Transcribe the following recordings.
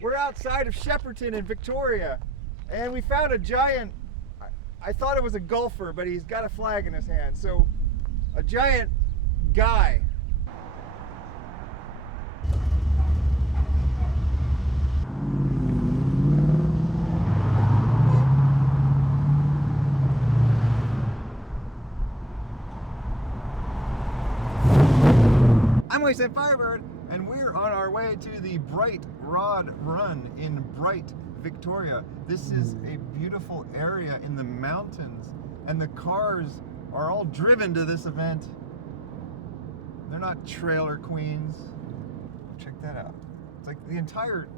We're outside of Shepperton in Victoria, and we found a giant, I thought it was a golfer, but he's got a flag in his hand. So, a giant guy. I'm WastelandFirebird, and we're on our way to the Bright Rod Run in Bright, Victoria. This is a beautiful area in the mountains, and the cars are all driven to this event. They're not trailer queens. Check that out. It's like the entire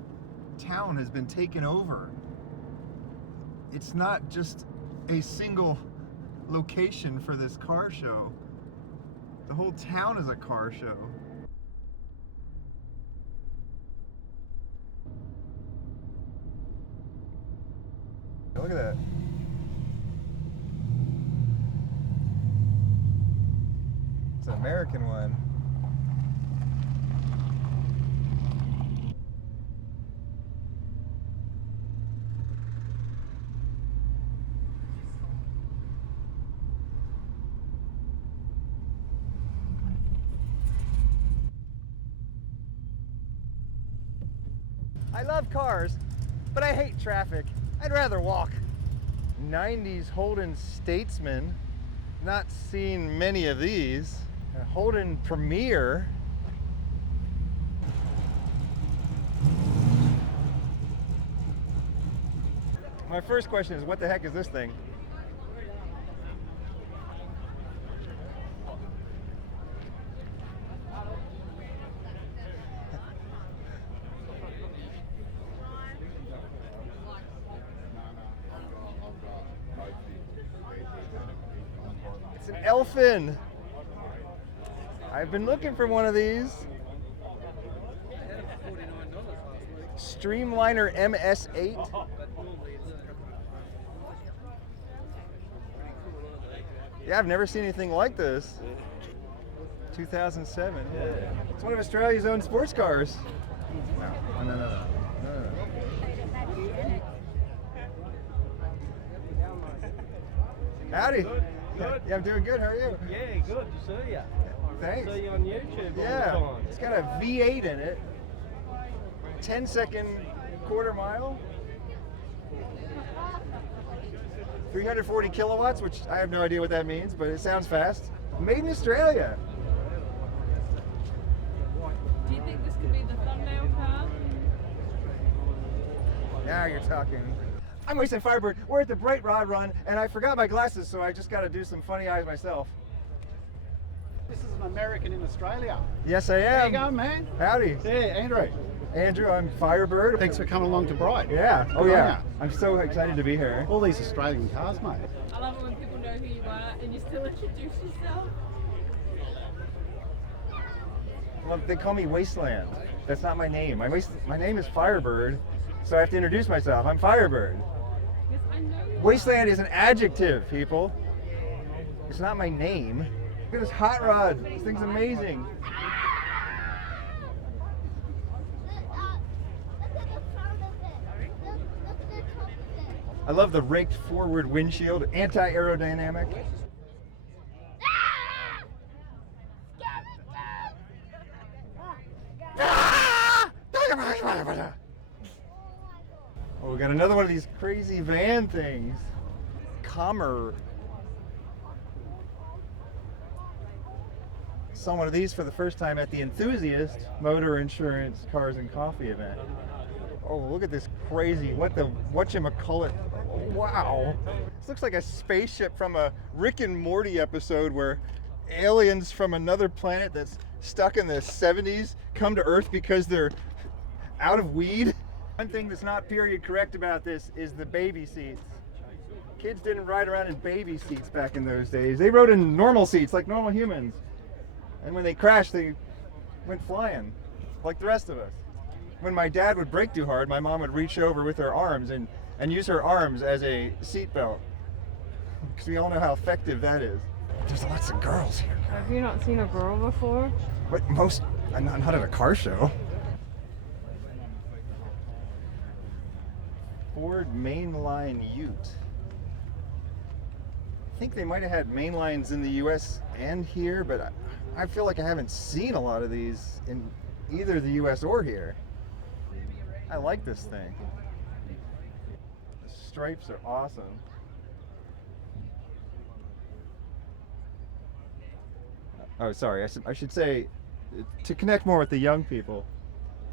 town has been taken over. It's not just a single location for this car show. The whole town is a car show. Look at that. It's an American one. I love cars, but I hate traffic. I'd rather walk. 90s Holden Statesman. Not seen many of these. A Holden Premier. My first question is, what the heck is this thing? It's an Elfin. I've been looking for one of these. Streamliner MS8. Yeah, I've never seen anything like this. 2007. Yeah. It's one of Australia's own sports cars. No. Howdy. Good. Yeah, I'm doing good. How are you? Yeah, good to see you. Thanks. I see you on YouTube Yeah, all the time. it's got a V8 in it. 10-second quarter mile. 340 kilowatts, which I have no idea what that means, but it sounds fast. Made in Australia. Do you think this could be the thumbnail car? Now you're talking. I'm WastelandFirebird. We're at the Bright Rod Run, and I forgot my glasses, so I just got to do some funny eyes myself. This is an American in Australia. Yes, I am. There you go, man. Howdy. Yeah, Andrew. Andrew, I'm Firebird. Thanks for coming along to Bright. Yeah. Oh, Good on yeah. ya. I'm so excited to be here. All these Australian cars, mate. I love it when people know who you are and you still introduce yourself. Well, they call me Wasteland. That's not my name. My name is Firebird, so I have to introduce myself. I'm Firebird. Yes, I know you Wasteland is an adjective, people. It's not my name. Look at this hot rod. This thing's amazing. I love the raked forward windshield, anti-aerodynamic. Oh, we got another one of these crazy van things. Commer. Saw one of these for the first time at the Enthusiast Motor Insurance Cars and Coffee event. Oh, look at this crazy, whatchamacallit. Wow. This looks like a spaceship from a Rick and Morty episode where aliens from another planet that's stuck in the 70s come to Earth because they're out of weed. One thing that's not period correct about this is the baby seats. Kids didn't ride around in baby seats back in those days. They rode in normal seats like normal humans. And when they crashed, they went flying like the rest of us. When my dad would brake too hard, my mom would reach over with her arms and use her arms as a seat belt. Because we all know how effective that is. There's lots of girls here. Have you not seen a girl before? But not at a car show. Ford mainline Ute. I think they might have had mainlines in the US and here, but I feel like I haven't seen a lot of these in either the US or here. I like this thing. The stripes are awesome. Oh, sorry, I should say, to connect more with the young people,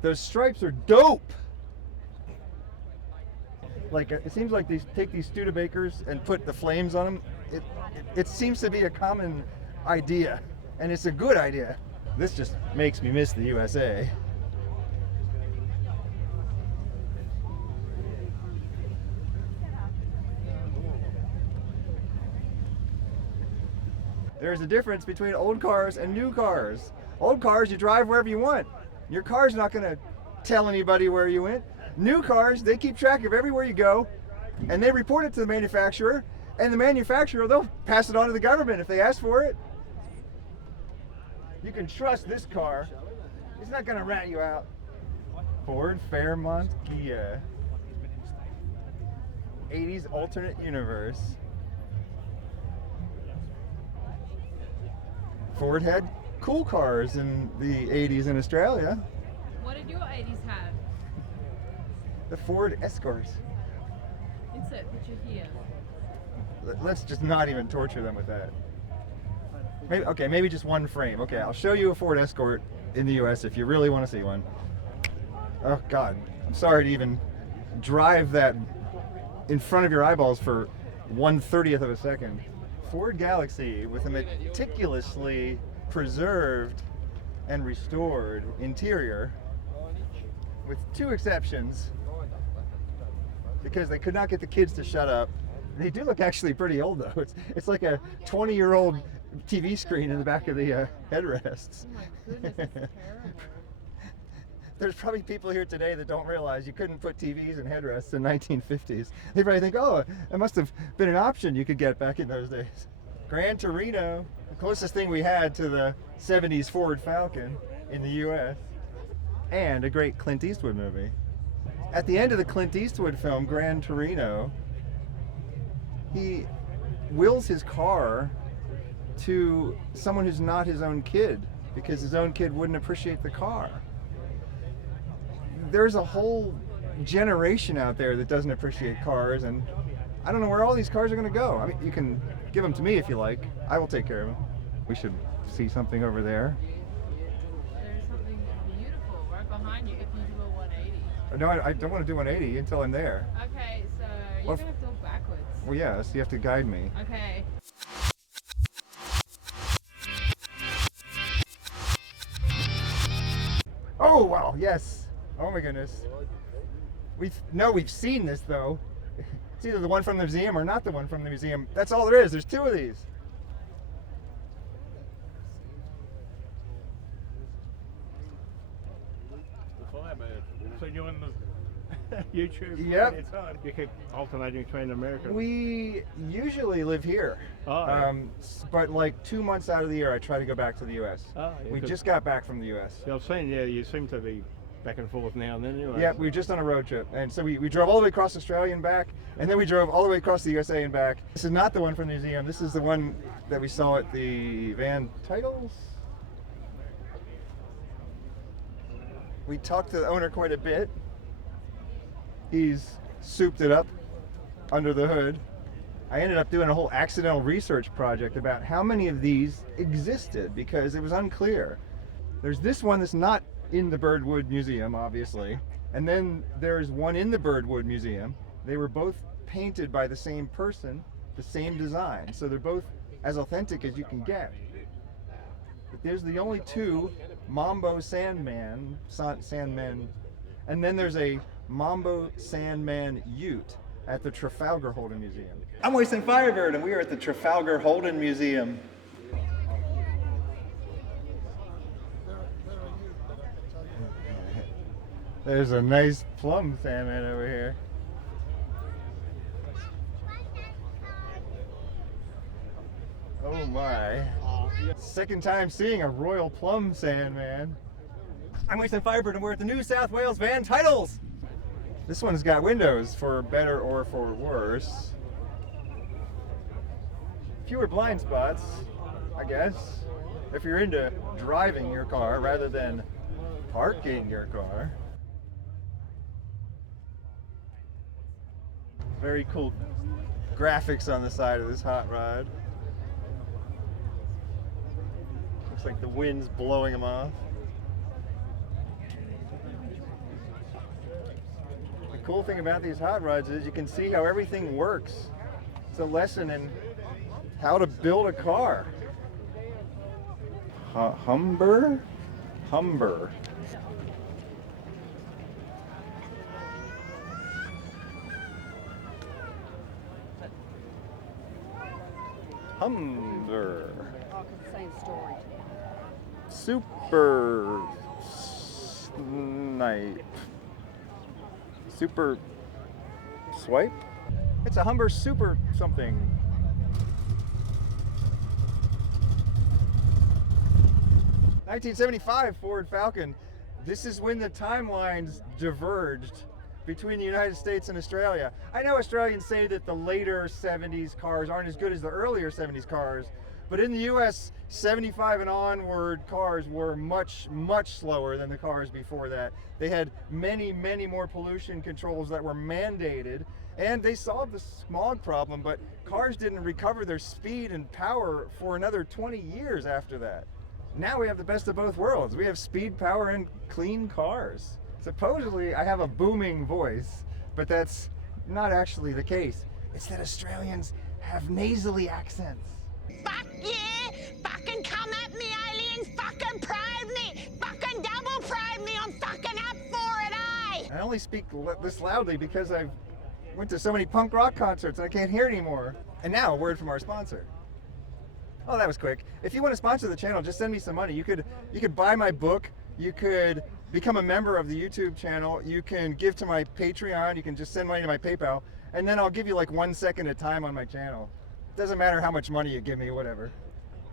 those stripes are dope! Like, it seems like they take these Studebakers and put the flames on them. It seems to be a common idea, and it's a good idea. This just makes me miss the USA. There's a difference between old cars and new cars. Old cars, you drive wherever you want. Your car's not going to tell anybody where you went. New cars, they keep track of everywhere you go, and they report it to the manufacturer, and the manufacturer, they'll pass it on to the government if they ask for it. You can trust this car. It's not going to rat you out. Ford Fairmont Kia. 80s alternate universe. Ford had cool cars in the 80s in Australia. What did your 80s have? The Ford Escorts. Insert picture here. Let's just not even torture them with that. Maybe just one frame. Okay, I'll show you a Ford Escort in the US if you really want to see one. Oh God, I'm sorry to even drive that in front of your eyeballs for 1/30th of a second. Ford Galaxy with a meticulously preserved and restored interior, with two exceptions, because they could not get the kids to shut up. They do look actually pretty old though. It's like a 20-year-old TV screen in the back of the headrests. Oh my goodness, that's terrible. There's probably people here today that don't realize you couldn't put TVs in headrests in 1950s. They probably think, oh, it must have been an option you could get back in those days. Gran Torino, the closest thing we had to the 70s Ford Falcon in the US. And a great Clint Eastwood movie. At the end of the Clint Eastwood film, Gran Torino, he wills his car to someone who's not his own kid because his own kid wouldn't appreciate the car. There's a whole generation out there that doesn't appreciate cars, and I don't know where all these cars are going to go. I mean, you can give them to me if you like. I will take care of them. We should see something over there. There's something beautiful right behind you if you do a 180. No, I don't want to do 180 until I'm there. Okay, so you're going to have to go backwards. Well, yes, you have to guide me. Okay. Oh, wow, yes. Oh my goodness. We've seen this though. It's either the one from the museum or not the one from the museum. That's all there is. There's two of these. The Firebird. So you're on the YouTube Yep. all the time. You keep alternating between America. We usually live here. Oh, yeah. But like 2 months out of the year, I try to go back to the U.S. Oh, yeah, We 'cause- just got back from the U.S. Yeah, I've seen, you seem to be back and forth now and then anyway. Yeah, we were just on a road trip. And so we drove all the way across Australia and back, and then we drove all the way across the USA and back. This is not the one from the museum. This is the one that we saw at the Van Titles. We talked to the owner quite a bit. He's souped it up under the hood. I ended up doing a whole accidental research project about how many of these existed because it was unclear. There's this one that's not in the Birdwood Museum, obviously, and then there's one in the Birdwood Museum. They were both painted by the same person, the same design, so they're both as authentic as you can get. But there's the only two Mambo Sandmen, and then there's a Mambo Sandman Ute at the Trafalgar Holden Museum. I'm WastelandFirebird, and we are at the Trafalgar Holden Museum. There's a nice plum salmon over here. Oh my. Second time seeing a royal plum sandman. I'm WastelandFirebird and we're at the New South Wales Van Titles. This one's got windows for better or for worse. Fewer blind spots, I guess, if you're into driving your car rather than parking your car. Very cool graphics on the side of this hot rod. Looks like the wind's blowing them off. The cool thing about these hot rods is you can see how everything works. It's a lesson in how to build a car. Humber? Humber. Humber. Same story. Super Snipe. Super Swipe? It's a Humber Super something. 1975 Ford Falcon. This is when the timelines diverged between the United States and Australia. I know Australians say that the later 70s cars aren't as good as the earlier 70s cars, but in the US, 75 and onward cars were much, much slower than the cars before that. They had many, many more pollution controls that were mandated, and they solved the smog problem, but cars didn't recover their speed and power for another 20 years after that. Now we have the best of both worlds. We have speed, power, and clean cars. Supposedly, I have a booming voice, but that's not actually the case. It's that Australians have nasally accents. Fuck yeah! Fucking come at me, aliens! Fucking probe me! Fucking double probe me! I'm fucking up for it, eh? I only speak this loudly because I went to so many punk rock concerts and I can't hear anymore. And now, a word from our sponsor. Oh, that was quick. If you want to sponsor the channel, just send me some money. You could buy my book. You could become a member of the YouTube channel. You can give to my Patreon. You can just send money to my PayPal, and then I'll give you like 1 second of time on my channel. Doesn't matter how much money you give me, whatever.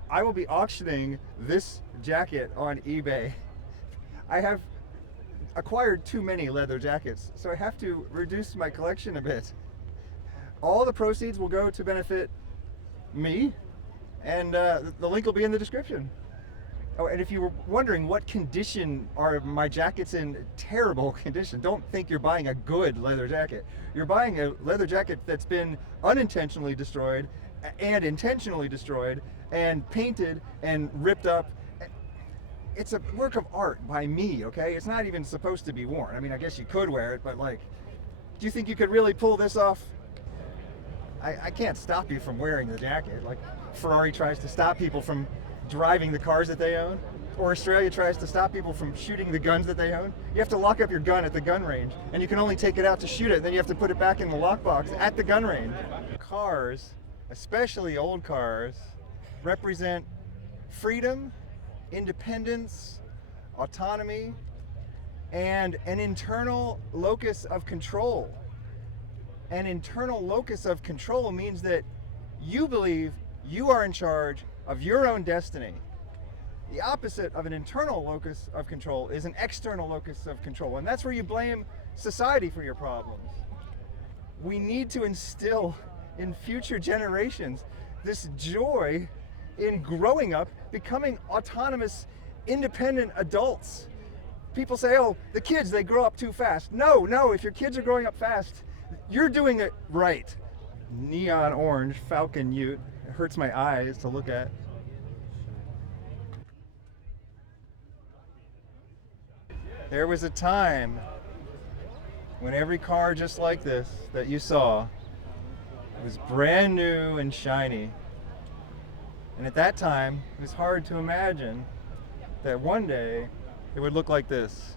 I will be auctioning this jacket on eBay. I have acquired too many leather jackets, so I have to reduce my collection a bit. All the proceeds will go to benefit me, and the link will be in the description. Oh, and if you were wondering what condition are my jackets in, terrible condition. Don't think you're buying a good leather jacket. You're buying a leather jacket that's been unintentionally destroyed and intentionally destroyed and painted and ripped up. It's a work of art by me, okay? It's not even supposed to be worn. I mean, I guess you could wear it, but like, do you think you could really pull this off? I can't stop you from wearing the jacket. Like Ferrari tries to stop people from driving the cars that they own, or Australia tries to stop people from shooting the guns that they own. You have to lock up your gun at the gun range, and you can only take it out to shoot it, and then you have to put it back in the lockbox at the gun range. Cars, especially old cars, represent freedom, independence, autonomy, and an internal locus of control. An internal locus of control means that you believe you are in charge of your own destiny. The opposite of an internal locus of control is an external locus of control, and that's where you blame society for your problems. We need to instill in future generations this joy in growing up, becoming autonomous, independent adults. People say, oh, the kids, they grow up too fast. No, if your kids are growing up fast, you're doing it right. Neon orange Falcon Ute. It hurts my eyes to look at. There was a time when every car just like this that you saw was brand new and shiny. And at that time, it was hard to imagine that one day it would look like this.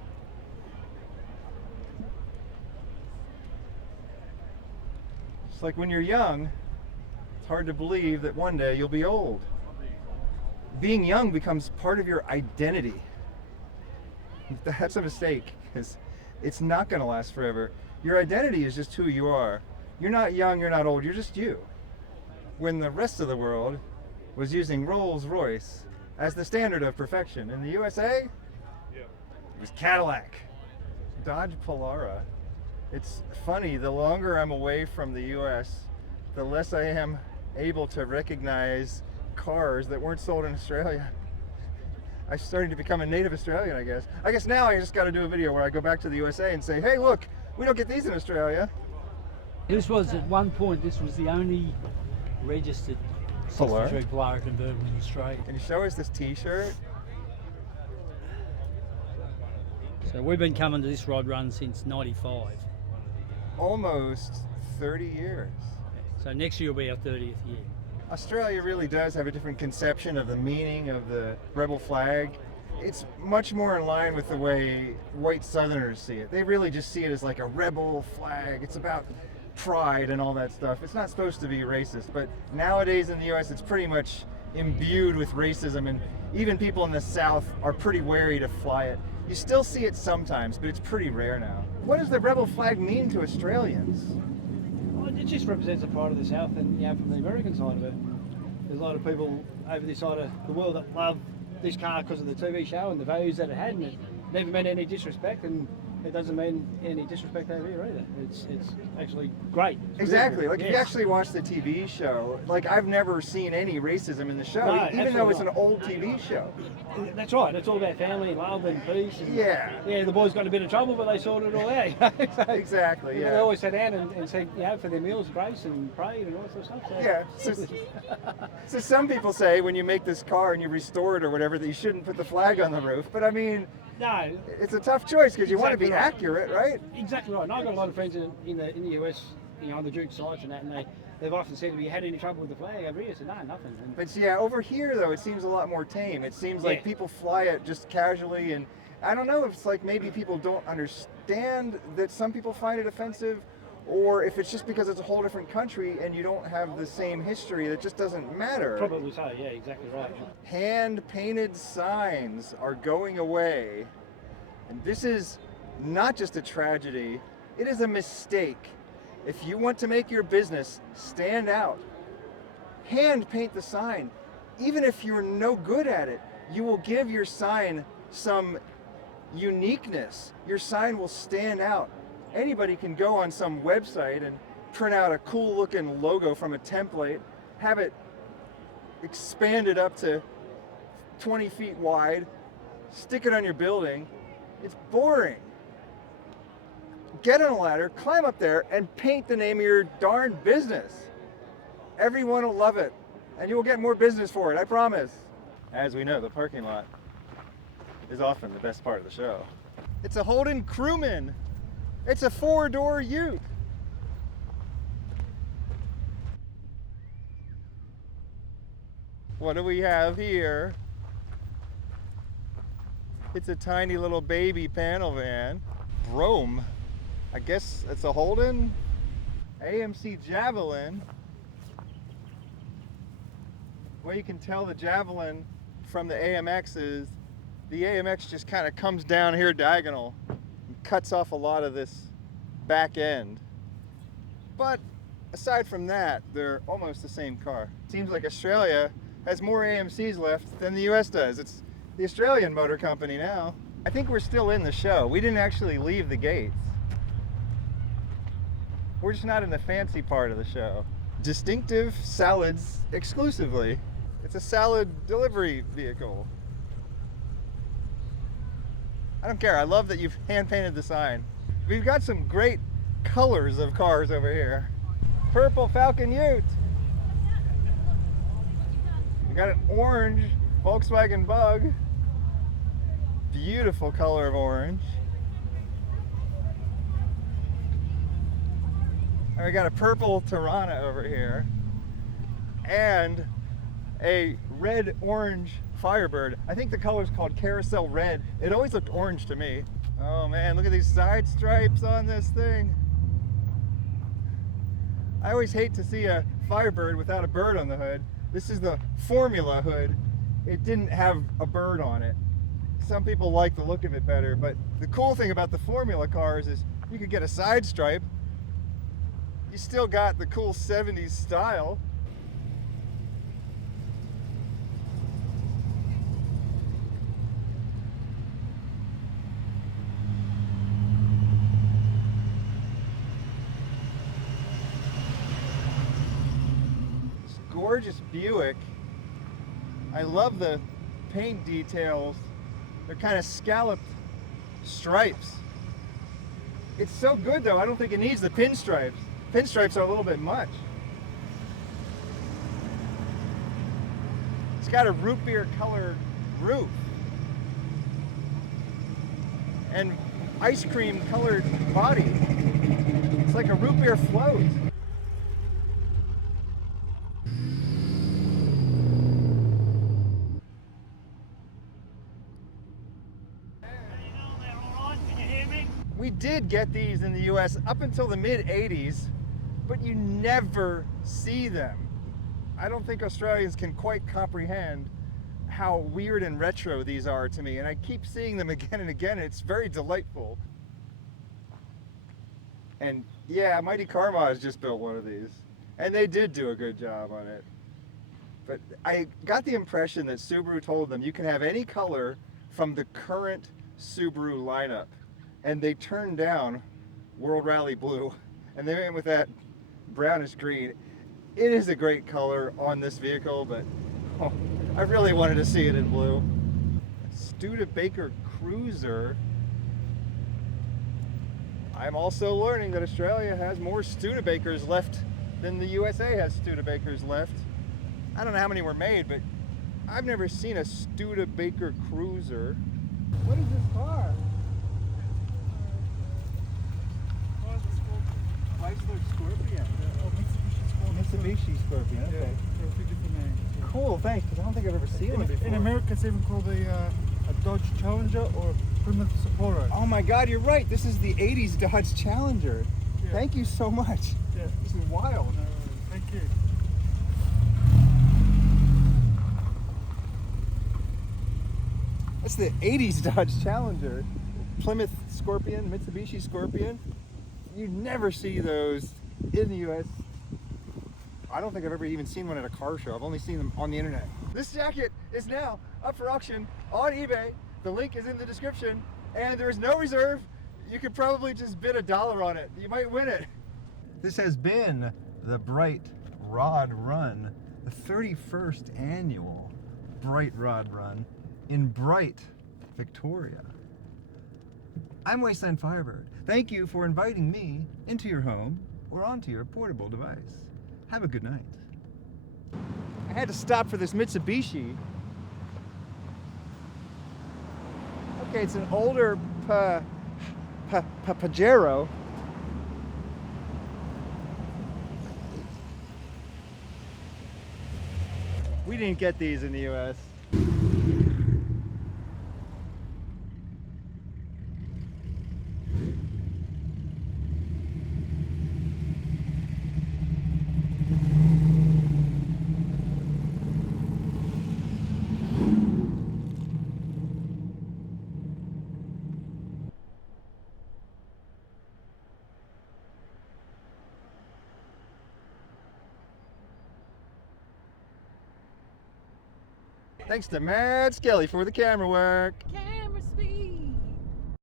It's like when you're young, it's hard to believe that one day you'll be old. Being young becomes part of your identity. That's a mistake, because it's not going to last forever. Your identity is just who you are. You're not young, you're not old, you're just you. When the rest of the world was using Rolls-Royce as the standard of perfection, in the USA, it was Cadillac. Dodge Polara. It's funny, the longer I'm away from the US, the less I am able to recognize cars that weren't sold in Australia. I'm starting to become a native Australian, I guess. I guess now I just got to do a video where I go back to the USA and say, hey, look, we don't get these in Australia. This was, at one point, this was the only registered 63 Polara convertible in Australia. Can you show us this t-shirt? So we've been coming to this rod run since '95. Almost 30 years. So next year will be our 30th year. Australia really does have a different conception of the meaning of the rebel flag. It's much more in line with the way white Southerners see it. They really just see it as like a rebel flag. It's about pride and all that stuff. It's not supposed to be racist, but nowadays in the US it's pretty much imbued with racism, and even people in the South are pretty wary to fly it. You still see it sometimes, but it's pretty rare now. What does the rebel flag mean to Australians? Well, it just represents a pride of the South, and from the American side of it. There's a lot of people over this side of the world that love this car because of the TV show and the values that it had, and it never meant any disrespect, and it doesn't mean any disrespect over here either. It's actually great. It's Exactly. Like yes. if you actually watch the TV show, like I've never seen any racism in the show, No, even though it's an absolutely old TV show. That's right. It's all about family and love and peace. And Yeah. the boys got in a bit of trouble, but they sorted it all out. So, Exactly. They Yeah. always sat down and said, for their meals, grace and prayed and all that sort of stuff. So, Yeah. So some people say when you make this car and you restore it or whatever that you shouldn't put the flag on the roof, but I mean, no, it's a tough choice because you want to be Exactly right. accurate, right? exactly right. And I've got a lot of friends in the US, on the Duke sites and that, and they've often said, have you had any trouble with the flag over here? I said, no, nothing. And But yeah, over here though, it seems a lot more tame. It seems like Yeah. people fly it just casually, and I don't know if it's like maybe people don't understand that some people find it offensive, or if it's just because it's a whole different country and you don't have the same history, that just doesn't matter. probably so, yeah, exactly right. Hand-painted signs are going away, and this is not just a tragedy, it is a mistake. If you want to make your business stand out, hand paint the sign. Even if you're no good at it, you will give your sign some uniqueness. Your sign will stand out. Anybody can go on some website and print out a cool looking logo from a template, have it expanded up to 20 feet wide, stick it on your building. It's boring. Get on a ladder, climb up there, and paint the name of your darn business. Everyone will love it, and you will get more business for it, I promise. As we know, the parking lot is often the best part of the show. It's a Holden Crewman. It's a 4-door ute. What do we have here? It's a tiny little baby panel van. Brougham. I guess it's a Holden. AMC Javelin. Well, you can tell the Javelin from the AMX is the AMX just kind of comes down here diagonal and cuts off a lot of this back end. But aside from that, they're almost the same car. Seems like Australia has more AMCs left than the US does. It's the Australian Motor Company now. I think we're still in the show. We didn't actually leave the gates. We're just not in the fancy part of the show. Distinctive salads exclusively. It's a salad delivery vehicle. I don't care. I love that you've hand painted the sign. We've got some great colors of cars over here. Purple Falcon Ute. We got an orange Volkswagen Bug. Beautiful color of orange. And we got a purple Tirana over here. And a red-orange Firebird. I think the color's called Carousel Red. It always looked orange to me. Oh man, look at these side stripes on this thing. I always hate to see a Firebird without a bird on the hood. This is the Formula hood. It didn't have a bird on it. Some people like the look of it better, but the cool thing about the Formula cars is you could get a side stripe. You still got the cool 70s style. gorgeous Buick. I love the paint details. They're kind of scalloped stripes. It's so good though, I don't think it needs the pinstripes. Pinstripes are a little bit much. It's got a root beer colored roof and ice cream colored body. It's like a root beer float. We did get these in the US up until the mid-80s, but you never see them. I don't think Australians can quite comprehend how weird and retro these are to me, and I keep seeing them again and again, and it's very delightful. And yeah, Mighty Karma has just built one of these, and they did do a good job on it. But I got the impression that Subaru told them you can have any color from the current Subaru lineup, and they turned down World Rally Blue, and they went with that brownish green. It is a great color on this vehicle, but oh, I really wanted to see it in blue. Studebaker Cruiser. I'm also learning that Australia has more Studebakers left than the USA has Studebakers left. I don't know how many were made, but I've never seen a Studebaker Cruiser. What is this car? Chrysler Scorpion. Mitsubishi Scorpion, okay. Yeah, a few different names. Cool, thanks, because I don't think I've ever seen one before. In America, it's even called a Dodge Challenger or Plymouth Sapporo. Oh my God, you're right. This is the 80s Dodge Challenger. Yeah. Thank you so much. Yeah. This is wild. Thank you. That's the 80s Dodge Challenger. Plymouth Scorpion, Mitsubishi Scorpion. You never see those in the US. I don't think I've ever even seen one at a car show. I've only seen them on the internet. This jacket is now up for auction on eBay. The link is in the description, and there is no reserve. You could probably just bid $1 on it. You might win it. This has been the Bright Rod Run, the 31st annual Bright Rod Run in Bright, Victoria. I'm WastelandFirebird. Thank you for inviting me into your home or onto your portable device. Have a good night. I had to stop for this Mitsubishi. Okay, it's an older Pajero. We didn't get these in the US. Thanks to Mad Skelly for the camera work.